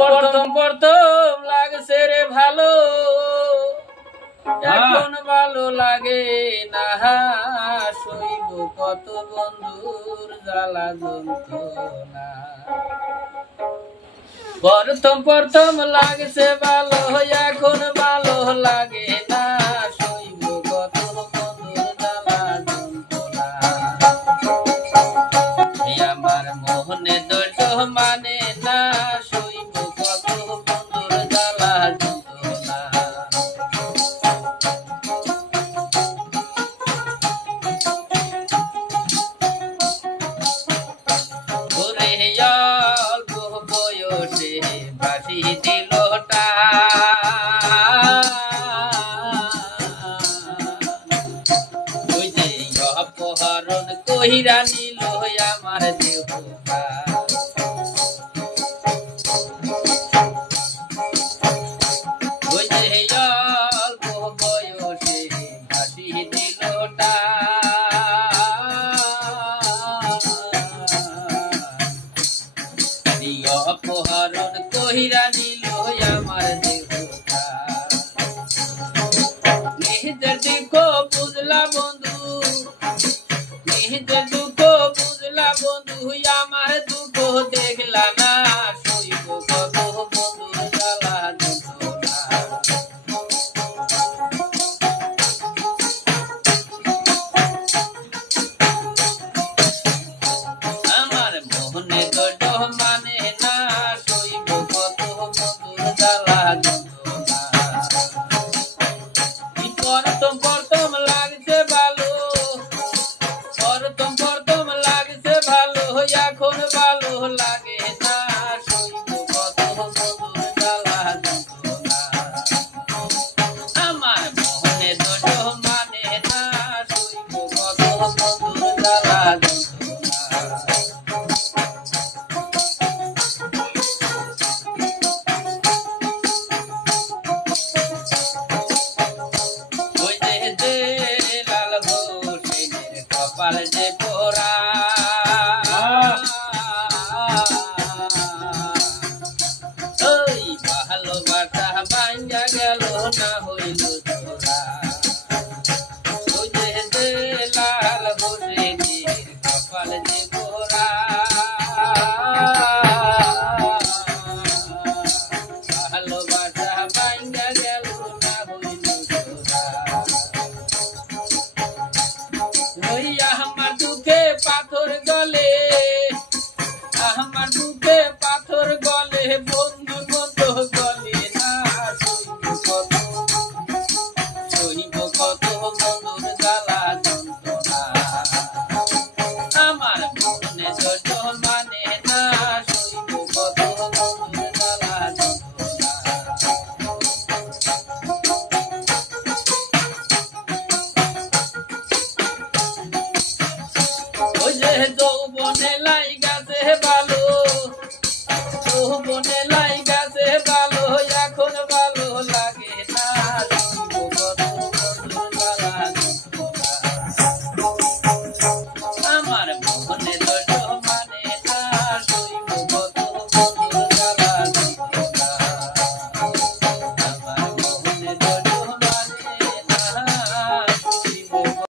প্রথম প্রথম লাগছে রে ভালো, এখন ভালো লাগে না। সইব কত বন্ধুর জ্বালা যন্ত্রণা। প্রথম প্রথম লাগছে ভালো, এখন ভালো লাগে না। সইব কত বন্ধুর জ্বালা যন্ত্রণা। আমার মোহনে ধৈর্য মানে না। সইব কত বন্ধুর জ্বালা যন্ত্রণা। ওরে অল্প বয়সে বাসি দিল ওই যে অপহরণ কহিরা নিল আমার দেহটা। ওই যে অল্প বয়সে বাসি দিল অপহরণ কহিরা নিল আমার দেহটা। নিজের দুঃখ বুঝলা বন্ধু, নিজের দুঃখ বুঝলা বন্ধু, আমার দুঃখ দেখলা না। সইব কত বন্ধুর জ্বালা যন্ত্রণা। আমার মোহনে ধৈর্য মানে না। সইব কত বন্ধুর জ্বালা যন্ত্রণা। প্রথম প্রথম লাগছে ভালো, প্রথম প্রথম লাগছে ভালো, এখন ভালো লাগে না। সইব কত বন্ধুর জ্বালা যন্ত্রণা। আমার মোহনে ধৈর্য মানে না। সইব কত বন্ধুর জ্বালা যন্ত্রণা। ওই যে লাল হোসেনের কপাল যে পোড়া, ওই ভালোবাসা ভাঙ্গা গেল না হইল জোড়া। ওই যে লাল হোসেনের কপাল যে পোড়া, ভালোবাসা ভাঙ্গা গেল না হইল জোড়া। ওই আমার দুঃখে পাথর গলে, আমার দুঃখে পাথর গলে, বন্ধু বন্ধু গলে না। সইব কত বন্ধুর জ্বালা যন্ত্রণা। আমার মনে ধৈর্য মানে না। সইব কত বন্ধুর জ্বালা যন্ত্রণা। ওই যে যৌবনে লাইগাছে ভালো,